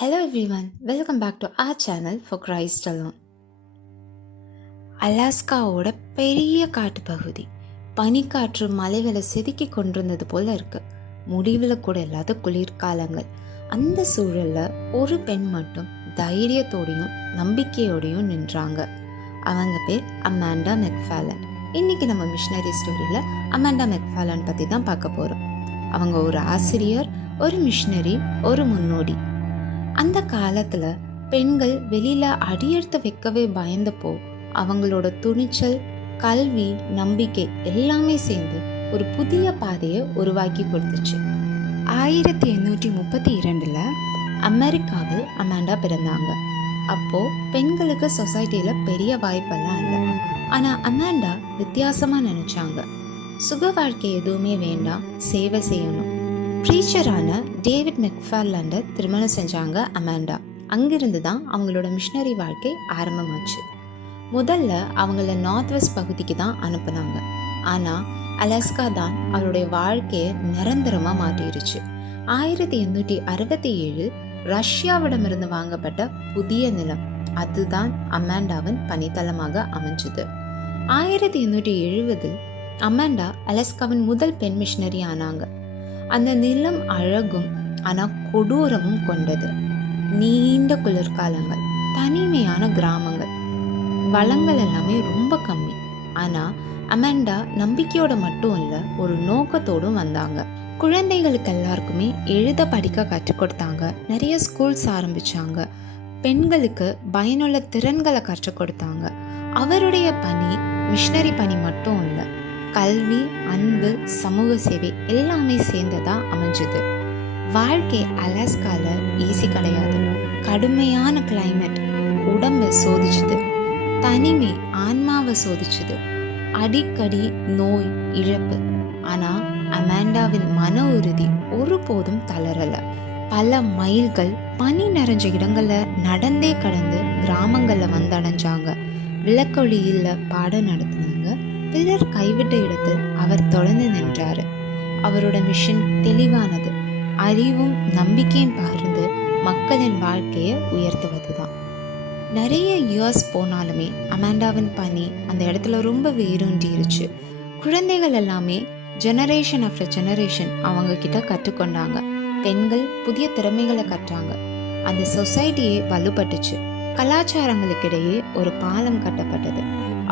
Hello everyone, welcome back to our channel for Christ Alone. அலாஸ்காவோட பெரிய காட்டு பகுதி பனிக்காற்று மலைகளை செதுக்கி கொண்டிருந்தது போல இருக்கு. முடிவில் கூட இல்லாத குளிர்காலங்கள். அந்த சூழல்ல ஒரு பெண் மட்டும் தைரியத்தோடையும் நம்பிக்கையோடையும் நின்றாங்க. அவங்க பேர் அமாண்டா மெக்ஃபாலன். இன்னைக்கு நம்ம மிஷனரி ஸ்டோரியில அமாண்டா மெக்ஃபாலன் பத்தி தான் பார்க்க போறோம். அவங்க ஒரு ஆசிரியர், ஒரு மிஷனரி, ஒரு முன்னோடி. அந்த காலத்துல பெண்கள் வெளியில அடியெடுத்து வைக்கவே பயந்தப்போ அவங்களோட துணிச்சல், கல்வி, நம்பிக்கை எல்லாமே சேர்ந்து ஒரு புதிய பாதையை உருவாக்கி கொடுத்துச்சு. 1832 அமெரிக்காவில் அமாண்டா பிறந்தாங்க. அப்போ பெண்களுக்கு சொசைட்டில பெரிய வாய்ப்பெல்லாம் இல்லை. ஆனா அமாண்டா வித்தியாசமா நினைச்சாங்க. சுக வாழ்க்கை எதுவுமே வேண்டாம், சேவை செய்யணும். ப்ரீச்சரான டேவிட் மெக்ஃபார்லண்டை திருமணம் செஞ்சாங்க அமாண்டா. அங்கிருந்து தான் அவங்களோட மிஷனரி வாழ்க்கை ஆரம்பமாச்சு. முதல்ல அவங்கள நார்த் வெஸ்ட் பகுதிக்கு தான் அனுப்புனாங்க. ஆனால் அலாஸ்கா தான் அவருடைய வாழ்க்கையை நிரந்தரமாக மாற்றிருச்சு. 1867 ரஷ்யாவிடமிருந்து வாங்கப்பட்ட புதிய நிலம், அதுதான் அமாண்டாவின் பணித்தளமாக அமைஞ்சது. 1870 அமாண்டா அலாஸ்காவின் முதல் பெண் மிஷனரி ஆனாங்க. அந்த நிலம் அழகும் ஆனால் கொடூரமும் கொண்டது. நீண்ட குளிர்காலங்கள், தனிமையான கிராமங்கள், வளங்கள் எல்லாமே ரொம்ப கம்மி. ஆனால் அமாண்டா நம்பிக்கையோட மட்டும் இல்லை, ஒரு நோக்கத்தோடும் வந்தாங்க. குழந்தைகளுக்கு எல்லாருக்குமே எழுத படிக்க கற்றுக் கொடுத்தாங்க. நிறைய ஸ்கூல்ஸ் ஆரம்பிச்சாங்க. பெண்களுக்கு பயனுள்ள திறன்களை கற்றுக் கொடுத்தாங்க. அவருடைய பணி மிஷனரி பணி மட்டும் இல்லை, கல்வி, அன்பு, சமூக சேவை எல்லாமே சேர்ந்ததா அமைஞ்சது. வாழ்க்கை அலாஸ்கால ஈஸி கிடையாது. கடுமையான கிளைமேட் உடம்பை சோதிச்சுது, தனிமை ஆன்மாவை சோதிச்சுது, அடிக்கடி நோய், இழப்பு. ஆனா அமாண்டாவின் மன உறுதி ஒருபோதும் தளரல. பல மைல்கள் பனி நிறைஞ்ச இடங்கள்ல நடந்தே கடந்து கிராமங்கள்ல வந்தடைஞ்சாங்க. விளக்கொளியில பாடம் நடத்தினாங்க. பிறர் கைவிட்ட இடத்தில் அவர் தொடர்ந்து நின்றாரு. அவரோட மிஷன் தெளிவானது. அறிவும் நம்பிக்கையும் பகிர்ந்து மக்களின் வாழ்க்கையை உயர்த்துவது தான். நிறைய இயர்ஸ் போனாலுமே அமாண்டாவின் பணி அந்த இடத்துல ரொம்ப வேரூன்றிருச்சு. குழந்தைகள் எல்லாமே ஜெனரேஷன் ஆஃப்டர் ஜெனரேஷன் அவங்க கிட்ட கற்றுக்கொண்டாங்க. பெண்கள் புதிய திறமைகளை கற்றாங்க. அந்த சொசைட்டியே வலுப்பட்டுச்சு. கலாச்சாரங்களுக்கிடையே ஒரு பாலம் கட்டப்பட்டது.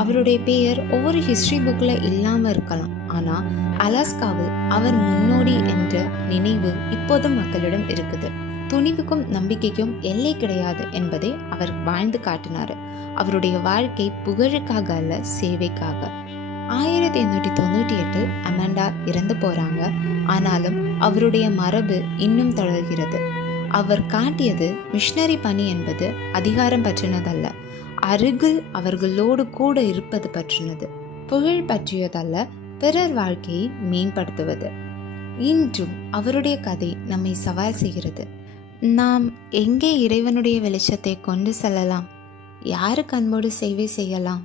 அவருடைய பெயர் ஒவ்வொரு ஹிஸ்டரி புக்கில் இல்லாமல் இருக்கலாம், ஆனால் அலாஸ்காவில் அவர் முன்னோடி என்ற நினைவு இப்போதும் மக்களிடம் இருக்குது. துணிவுக்கும் நம்பிக்கைக்கும் எல்லை கிடையாது என்பதை அவர் வாழ்ந்து காட்டினார். அவருடைய வாழ்க்கை புகழுக்காக அல்ல, சேவைக்காக. 1898 அமாண்டா இறந்து போறாங்க. ஆனாலும் அவருடைய மரபு இன்னும் தொடர்கிறது. அவர் காட்டியது மிஷனரி பணி என்பது அதிகாரம் பற்றினதல்ல, அருகில் அவர்களோடு கூட இருப்பது பற்றினது. புகழ் பற்றியதல்ல, பிறர் வாழ்க்கையை மேம்படுத்துவது. இன்றும் அவருடைய கதை நம்மை சவால் செய்கிறது. நாம் எங்கே இறைவனுடைய வெளிச்சத்தை கொண்டு செல்லலாம்? யாருக்கு அன்போடு சேவை செய்யலாம்?